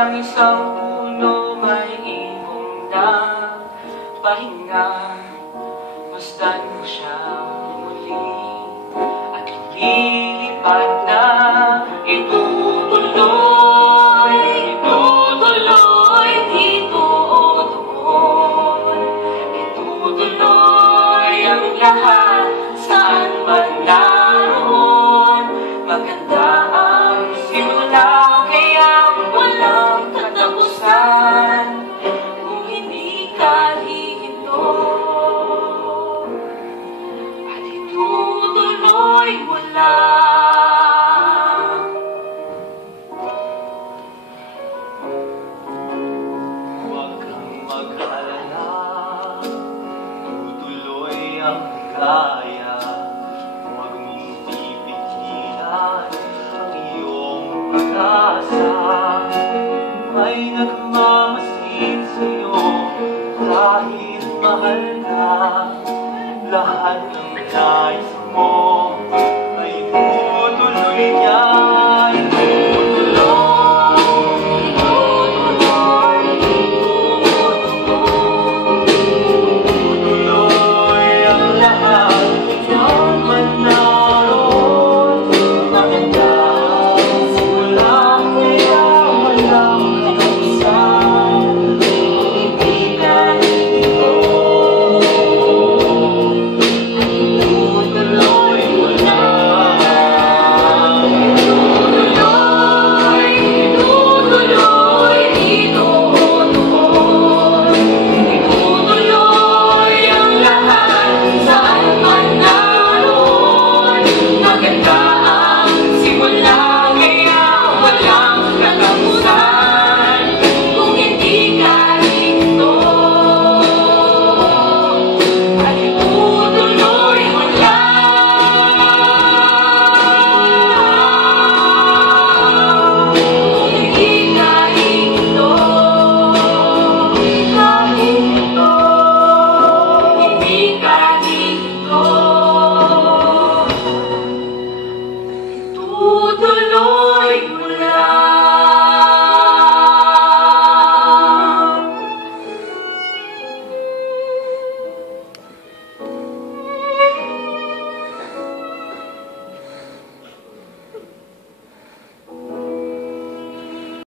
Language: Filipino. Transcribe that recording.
ng isang puno may iyong pahinga. Masdan mo siya muli at lilipat na. Itutuloy, itutuloy dito o doon. Itutuloy ang lahat saan man naroon. Maganda ang simula kaya walang katapusan. Kung hindi ka hihinto at itutuloy mo lang. Huwag kang mag-alala, tutuloy ang kaya. Huwag mong pipigilan ang iyong pag-asa. May nagmamasid sa'yo kahit mahal ka. Lahat ng nais mo